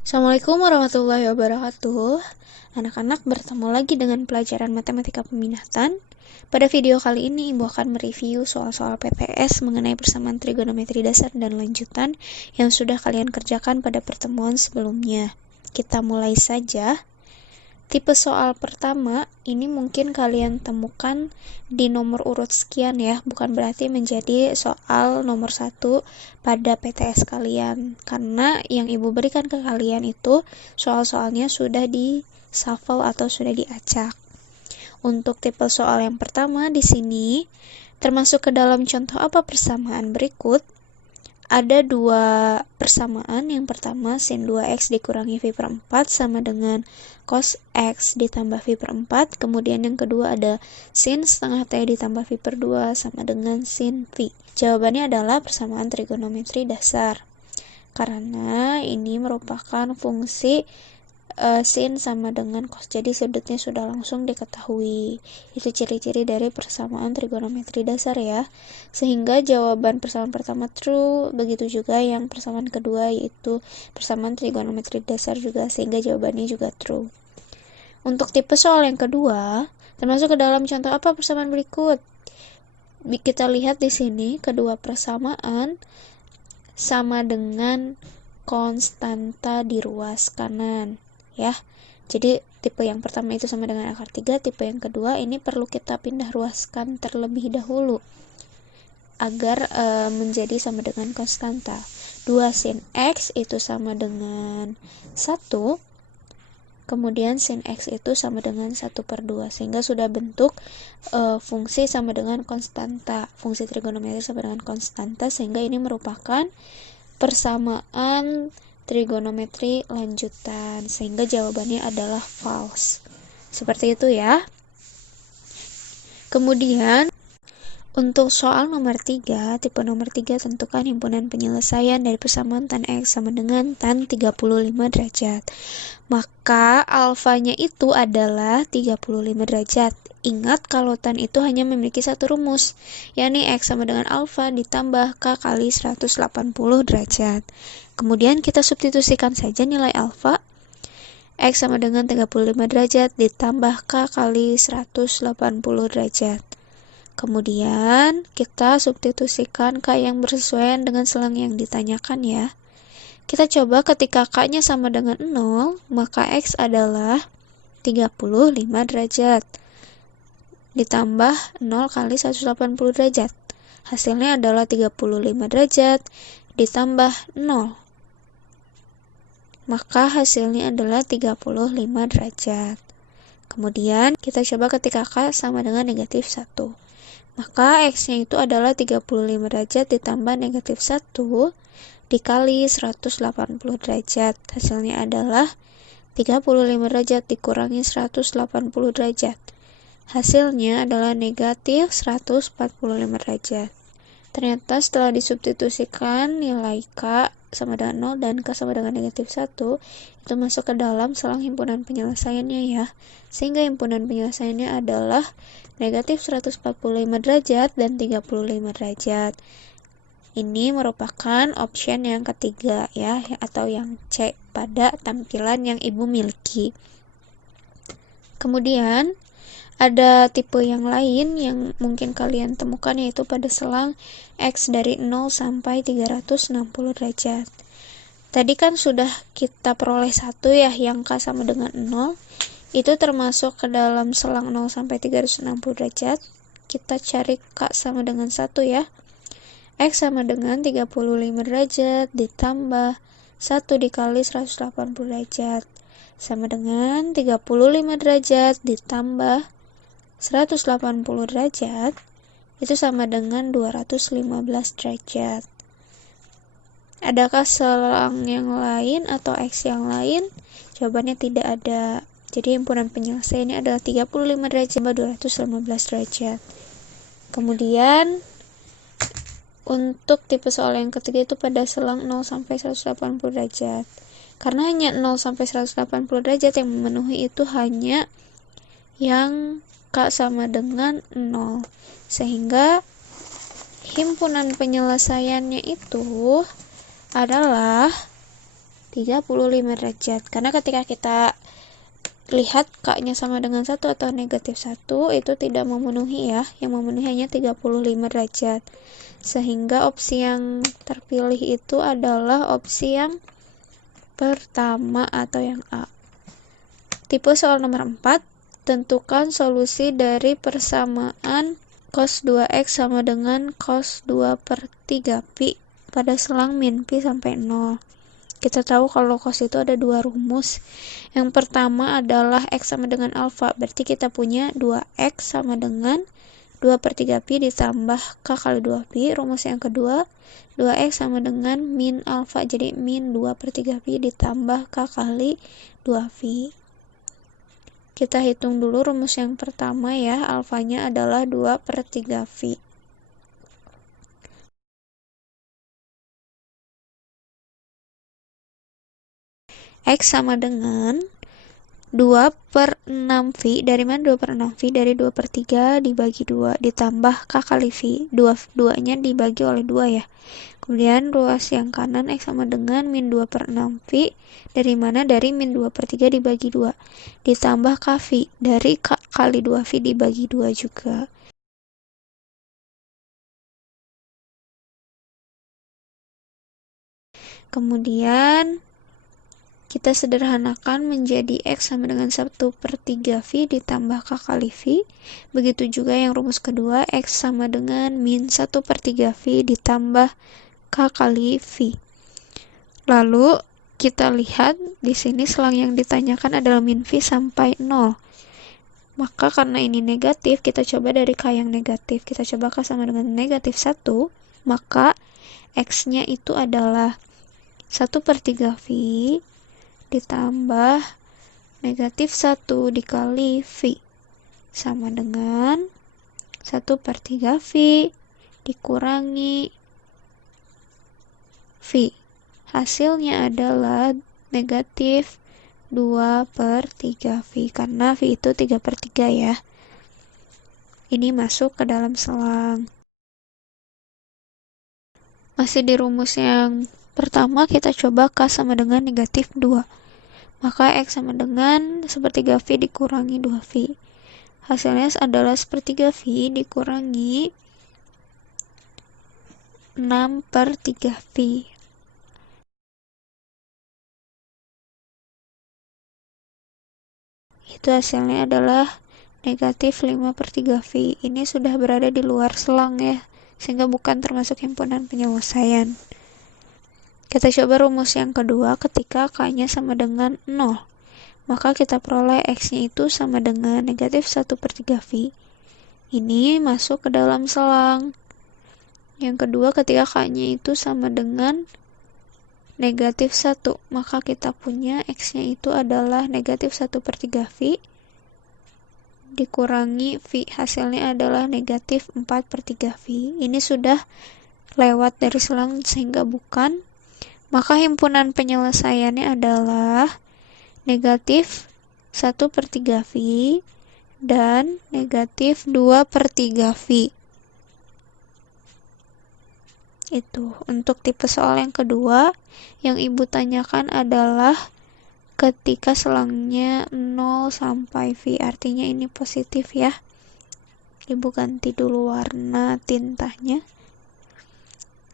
Assalamualaikum warahmatullahi wabarakatuh. Anak-anak, bertemu lagi dengan pelajaran matematika peminatan. Pada video kali ini, Ibu akan mereview soal-soal PTS mengenai persamaan trigonometri dasar dan lanjutan yang sudah kalian kerjakan pada pertemuan sebelumnya. Kita mulai saja. Tipe soal pertama, ini mungkin kalian temukan di nomor urut sekian ya, bukan berarti menjadi soal nomor 1 pada PTS kalian, karena yang Ibu berikan ke kalian itu soal-soalnya sudah di shuffle atau sudah diacak. Untuk tipe soal yang pertama di sini, termasuk ke dalam contoh apa persamaan berikut? Ada dua persamaan. Yang pertama, sin 2x dikurangi v per 4 sama dengan cos x ditambah v per 4. Kemudian yang kedua ada sin setengah t ditambah v per 2 sama dengan sin v. Jawabannya adalah persamaan trigonometri dasar. Karena ini merupakan fungsi sin sama dengan cos, jadi sudutnya sudah langsung diketahui. Itu ciri-ciri dari persamaan trigonometri dasar ya. Sehingga jawaban persamaan pertama true, begitu juga yang persamaan kedua yaitu persamaan trigonometri dasar juga, sehingga jawabannya juga true. Untuk tipe soal yang kedua, termasuk ke dalam contoh apa persamaan berikut? Kita lihat di sini kedua persamaan sama dengan konstanta di ruas kanan ya. Jadi tipe yang pertama itu sama dengan akar 3, tipe yang kedua ini perlu kita pindah ruaskan terlebih dahulu agar menjadi sama dengan konstanta. 2 sin x itu sama dengan 1, kemudian sin x itu sama dengan 1 per 2, sehingga sudah bentuk fungsi sama dengan konstanta, fungsi trigonometri sama dengan konstanta, sehingga ini merupakan persamaan trigonometri lanjutan, sehingga jawabannya adalah false. Seperti itu ya. Kemudian untuk soal nomor 3, tipe nomor 3, tentukan himpunan penyelesaian dari persamaan tan x sama dengan tan 35 derajat. Maka alfanya itu adalah 35 derajat. Ingat kalau tan itu hanya memiliki satu rumus, yakni x sama dengan alfa ditambah k kali 180 derajat. Kemudian kita substitusikan saja nilai alfa. X sama dengan 35 derajat ditambah k kali 180 derajat. Kemudian kita substitusikan k yang bersesuaian dengan selang yang ditanyakan ya. Kita coba ketika k-nya sama dengan 0, maka x adalah 35 derajat ditambah 0 kali 180 derajat. Hasilnya adalah 35 derajat ditambah 0. Maka hasilnya adalah 35 derajat. Kemudian kita coba ketika k sama dengan negatif 1. Maka x-nya itu adalah 35 derajat ditambah negatif 1 dikali 180 derajat. Hasilnya adalah 35 derajat dikurangi 180 derajat. Hasilnya adalah negatif 145 derajat. Ternyata setelah disubstitusikan nilai k sama dengan 0 dan k sama dengan negatif 1 itu masuk ke dalam selang himpunan penyelesaiannya ya. Sehingga himpunan penyelesaiannya adalah negatif 145 derajat dan 35 derajat. Ini merupakan option yang ketiga ya, atau yang C pada tampilan yang Ibu miliki. Kemudian ada tipe yang lain yang mungkin kalian temukan, yaitu pada selang x dari 0 sampai 360 derajat. Tadi kan sudah kita peroleh 1 ya, yang k sama dengan 0. Itu termasuk ke dalam selang 0 sampai 360 derajat. Kita cari k sama dengan 1 ya. X sama dengan 35 derajat ditambah 1 dikali 180 derajat. Sama dengan 35 derajat ditambah 180 derajat itu sama dengan 215 derajat. Adakah selang yang lain atau x yang lain? Jawabannya tidak ada. Jadi himpunan penyelesaiannya adalah 35 derajat tambah 215 derajat. Kemudian untuk tipe soal yang ketiga itu pada selang 0 sampai 180 derajat. Karena hanya 0 sampai 180 derajat yang memenuhi itu hanya yang k sama dengan 0, sehingga himpunan penyelesaiannya itu adalah 35 derajat. Karena ketika kita lihat K-nya sama dengan 1 atau negatif 1, itu tidak memenuhi ya. Yang memenuhi hanya 35 derajat. Sehingga opsi yang terpilih itu adalah opsi yang pertama atau yang A. Tipe soal nomor 4, tentukan solusi dari persamaan cos 2x sama dengan cos 2 per 3 pi pada selang min pi sampai 0. Kita tahu kalau cos itu ada dua rumus. Yang pertama adalah x sama dengan alfa, berarti kita punya 2x sama dengan 2 per 3 pi ditambah k kali 2 pi. Rumus yang kedua, 2x sama dengan min alfa, jadi min 2 per 3 pi ditambah k kali 2 pi. Kita hitung dulu rumus yang pertama ya, alfanya adalah 2 per 3 pi. X sama dengan 2 per 6 V. Dari mana 2 per 6 V? Dari 2 per 3 dibagi 2 ditambah K kali V. 2-nya dibagi oleh 2 ya. Kemudian ruas yang kanan X sama dengan min 2 per 6 V. Dari mana? Dari min 2 per 3 dibagi 2 ditambah K V. Dari K kali 2 V dibagi 2 juga. Kemudian kita sederhanakan menjadi X sama dengan 1 per 3 V ditambah K kali V. Begitu juga yang rumus kedua, X sama dengan min 1 per 3 V ditambah K kali V. Lalu kita lihat di sini selang yang ditanyakan adalah min V sampai 0. Maka karena ini negatif, kita coba dari K yang negatif. Kita coba K sama dengan negatif 1, maka X-nya itu adalah 1 per 3 V ditambah negatif 1 dikali V sama dengan 1 per 3 V dikurangi V. Hasilnya adalah negatif 2 per 3 V, karena V itu 3 per 3 ya. Ini masuk ke dalam selang. Masih di rumus yang pertama, kita coba K sama dengan negatif 2. Maka X sama dengan sepertiga V dikurangi 2V. Hasilnya adalah sepertiga V dikurangi 6 per 3V. Itu hasilnya adalah negatif 5 per 3V. Ini sudah berada di luar selang ya, sehingga bukan termasuk himpunan penyelesaian. Kita coba rumus yang kedua ketika K-nya sama dengan 0. Maka kita peroleh X-nya itu sama dengan negatif 1 per 3V. Ini masuk ke dalam selang. Yang kedua ketika K-nya itu sama dengan negatif 1. Maka kita punya X-nya itu adalah negatif 1 per 3V dikurangi V. Hasilnya adalah negatif 4 per 3V. Ini sudah lewat dari selang sehingga bukan. Maka himpunan penyelesaiannya adalah negatif 1 per 3V dan negatif 2 per 3V. Itu untuk tipe soal yang kedua. Yang ibu tanyakan adalah ketika selangnya 0 sampai V, artinya ini positif ya. Ibu ganti dulu warna tintanya.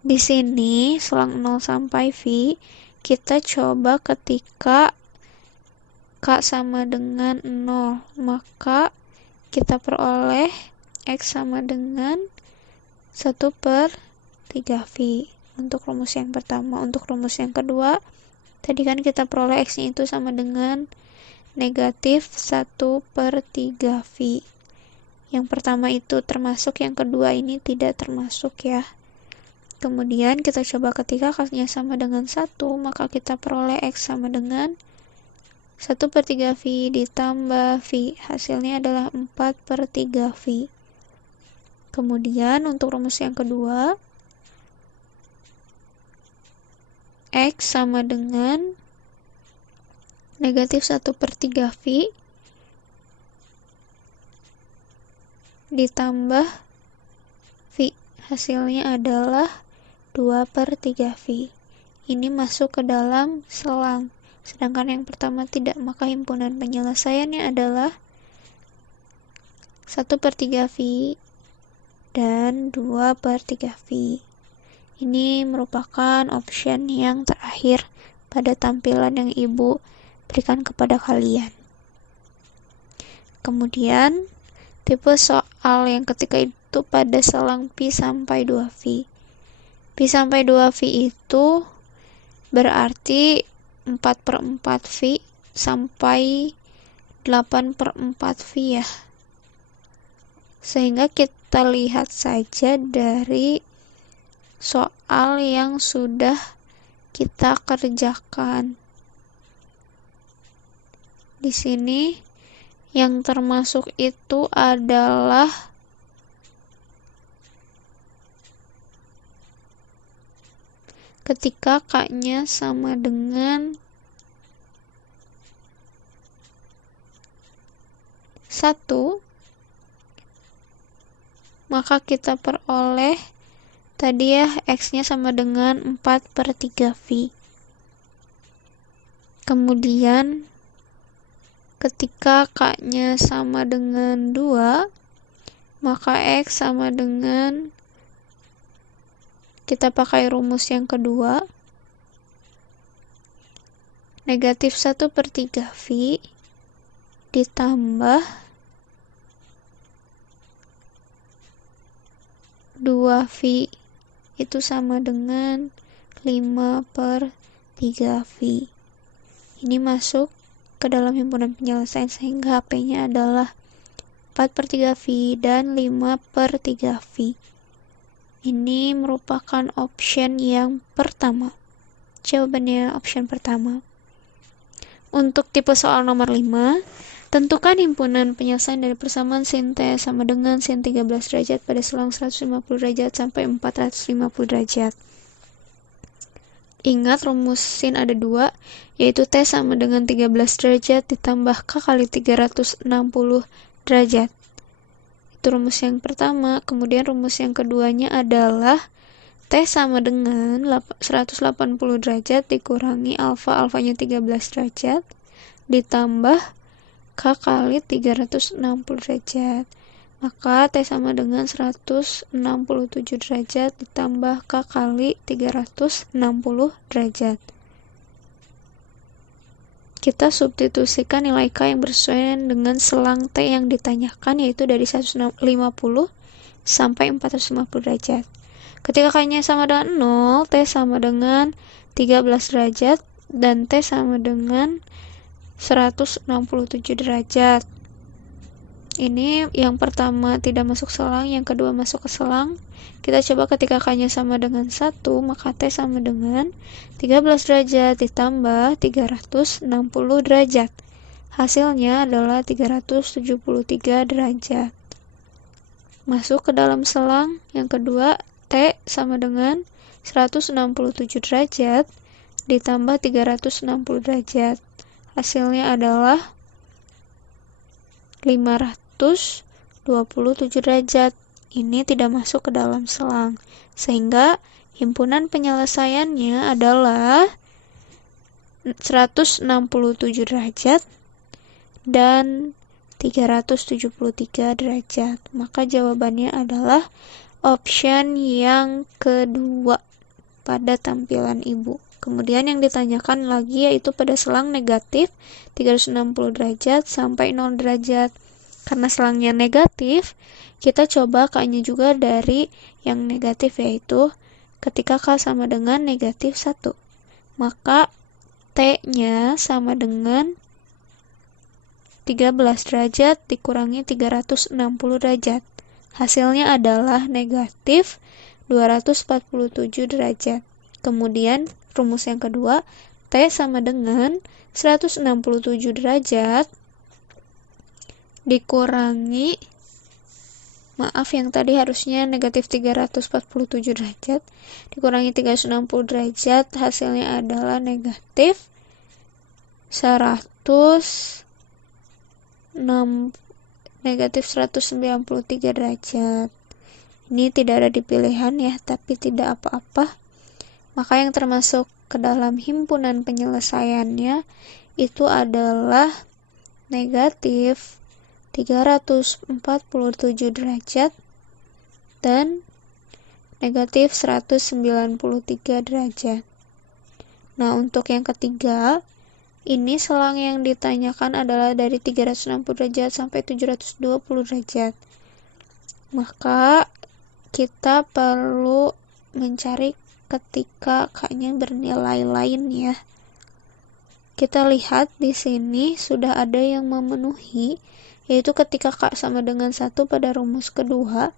Di sini selang 0 sampai V, kita coba ketika K sama dengan 0, maka kita peroleh X sama dengan 1 per 3V. Untuk rumus yang pertama. Untuk rumus yang kedua, tadi kan kita peroleh X-nya itu sama dengan negatif 1 per 3V. Yang pertama itu termasuk, yang kedua ini tidak termasuk ya. Kemudian kita coba ketika K-nya sama dengan 1, maka kita peroleh X sama dengan 1 per 3V ditambah V. Hasilnya adalah 4 per 3V. Kemudian untuk rumus yang kedua, X sama dengan negatif 1 per 3V ditambah V. hasilnya adalah 2/3V. Ini masuk ke dalam selang, sedangkan yang pertama tidak, maka himpunan penyelesaiannya adalah 1/3V dan 2/3V. Ini merupakan option yang terakhir pada tampilan yang Ibu berikan kepada kalian. Kemudian, tipe soal yang ketiga itu pada selang pi sampai 2V. Pi sampai 2V itu berarti 4/4V sampai 8/4V ya. Sehingga kita lihat saja dari soal yang sudah kita kerjakan. Di sini yang termasuk itu adalah ketika K-nya sama dengan 1, maka kita peroleh tadi ya, X-nya sama dengan 4/3V. Kemudian, ketika K-nya sama dengan 2, maka X sama dengan, kita pakai rumus yang kedua, negatif 1/3V ditambah 2V itu sama dengan 5/3V. Ini masuk ke dalam himpunan penyelesaian sehingga HP-nya adalah 4/3V dan 5/3V. Ini merupakan option yang pertama. Jawabannya option pertama. Untuk tipe soal nomor 5, tentukan himpunan penyelesaian dari persamaan sin T sama dengan sin 13 derajat pada selang 150 derajat sampai 450 derajat. Ingat rumus sin ada 2, yaitu T sama dengan 13 derajat ditambah K kali 360 derajat. Itu rumus yang pertama. Kemudian rumus yang keduanya adalah T sama dengan 180 derajat dikurangi alfa, alfanya 13 derajat, ditambah K kali 360 derajat. Maka T sama dengan 167 derajat ditambah K kali 360 derajat. Kita substitusikan nilai K yang bersesuaian dengan selang T yang ditanyakan, yaitu dari 150 sampai 450 derajat. Ketika K-nya sama dengan 0, T sama dengan 13 derajat, dan T sama dengan 167 derajat. Ini yang pertama tidak masuk selang, yang kedua masuk ke selang. Kita coba ketika K-nya sama dengan 1, maka T sama dengan 13 derajat ditambah 360 derajat. Hasilnya adalah 373 derajat. Masuk ke dalam selang. Yang kedua, T sama dengan 167 derajat ditambah 360 derajat. Hasilnya adalah 527 derajat. Ini tidak masuk ke dalam selang, sehingga himpunan penyelesaiannya adalah 167 derajat dan 373 derajat. Maka jawabannya adalah option yang kedua pada tampilan Ibu. Kemudian yang ditanyakan lagi yaitu pada selang negatif 360 derajat sampai 0 derajat. Karena selangnya negatif, kita coba K-nya juga dari yang negatif, yaitu ketika K sama dengan negatif 1. Maka T-nya sama dengan 13 derajat dikurangi 360 derajat. Hasilnya adalah negatif 247 derajat. Kemudian rumus yang kedua, T sama dengan 167 derajat dikurangi, yang tadi harusnya negatif 347 derajat, dikurangi 360 derajat, hasilnya adalah negatif 193 derajat. Ini tidak ada di pilihan ya, tapi tidak apa-apa. Maka yang termasuk ke dalam himpunan penyelesaiannya itu adalah negatif 347 derajat dan negatif 193 derajat. Nah, untuk yang ketiga, ini selang yang ditanyakan adalah dari 360 derajat sampai 720 derajat. Maka kita perlu mencari ketika K-nya bernilai lain ya. Kita lihat di sini sudah ada yang memenuhi, yaitu ketika K sama dengan 1 pada rumus kedua,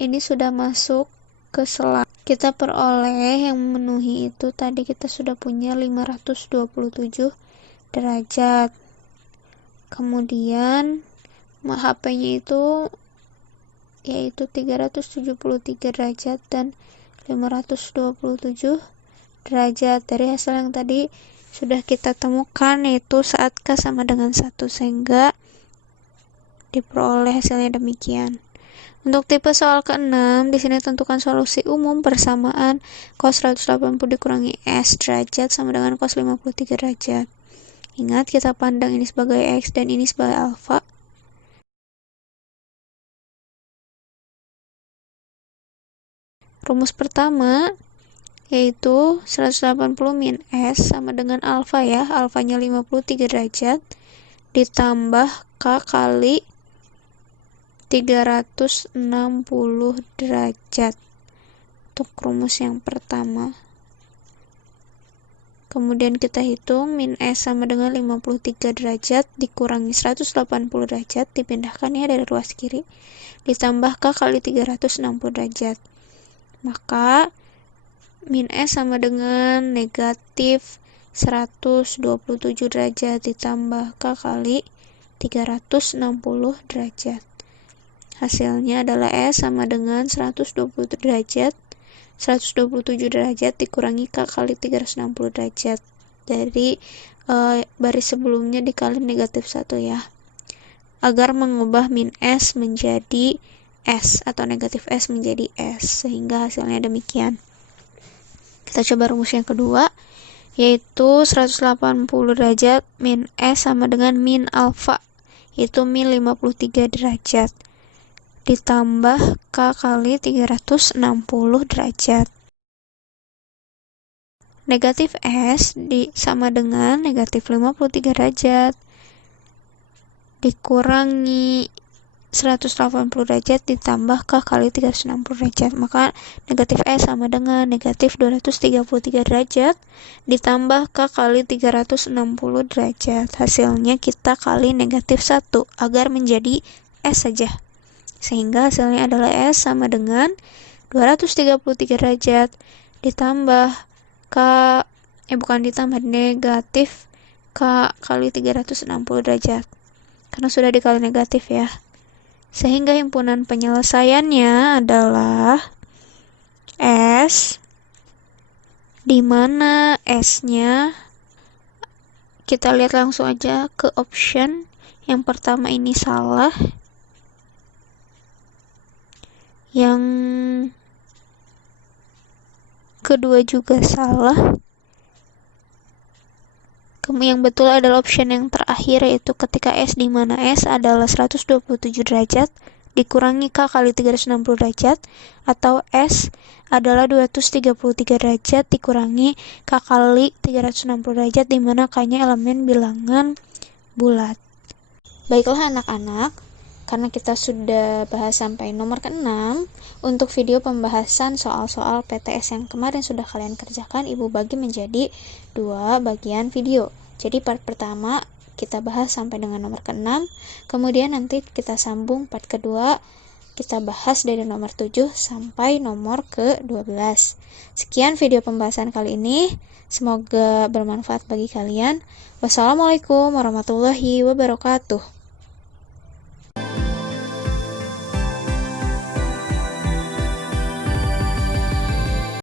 ini sudah masuk ke selang. Kita peroleh yang memenuhi itu tadi kita sudah punya 527 derajat. Kemudian HP-nya itu yaitu 373 derajat dan 527 derajat. Dari hasil yang tadi sudah kita temukan yaitu saat K sama dengan 1, sehingga diperoleh hasilnya demikian. Untuk tipe soal ke-6, di sini tentukan solusi umum persamaan cos 180 dikurangi S derajat sama dengan cos 53 derajat. Ingat, kita pandang ini sebagai X dan ini sebagai alfa. Rumus pertama yaitu 180 min S sama dengan alfa ya, alfanya 53 derajat ditambah K kali 360 derajat untuk rumus yang pertama. Kemudian kita hitung min S sama dengan 53 derajat dikurangi 180 derajat, dipindahkan ya dari ruas kiri, ditambah K kali 360 derajat. Maka min S sama dengan negatif 127 derajat ditambah K kali 360 derajat. Hasilnya adalah S sama dengan 127 derajat dikurangi K kali 360 derajat. Dari baris sebelumnya dikali negatif 1 ya. Agar mengubah min S menjadi S atau negatif S menjadi S, sehingga hasilnya demikian. Kita coba rumus yang kedua, yaitu 180 derajat min S sama dengan min alfa, yaitu min 53 derajat ditambah K kali 360 derajat. Negatif S sama dengan negatif 53 derajat dikurangi 180 derajat ditambah K kali 360 derajat. Maka negatif S sama dengan negatif 233 derajat ditambah K kali 360 derajat. Hasilnya kita kali negatif 1 agar menjadi S saja. Sehingga hasilnya adalah S sama dengan 233 derajat ditambah negatif K kali 360 derajat. Karena sudah dikali negatif ya. Sehingga himpunan penyelesaiannya adalah S, di mana S-nya kita lihat langsung aja ke option. Yang pertama ini salah, yang kedua juga salah. Yang betul adalah option yang terakhir, yaitu ketika S di mana S adalah 127 derajat dikurangi K kali 360 derajat, atau S adalah 233 derajat dikurangi K kali 360 derajat, di mana K-nya elemen bilangan bulat. Baiklah anak-anak, karena kita sudah bahas sampai nomor ke-6, untuk video pembahasan soal-soal PTS yang kemarin sudah kalian kerjakan, Ibu bagi menjadi 2 bagian video. Jadi part pertama kita bahas sampai dengan nomor ke-6, kemudian nanti kita sambung part kedua, kita bahas dari nomor 7 sampai nomor ke-12. Sekian video pembahasan kali ini, semoga bermanfaat bagi kalian. Wassalamualaikum warahmatullahi wabarakatuh.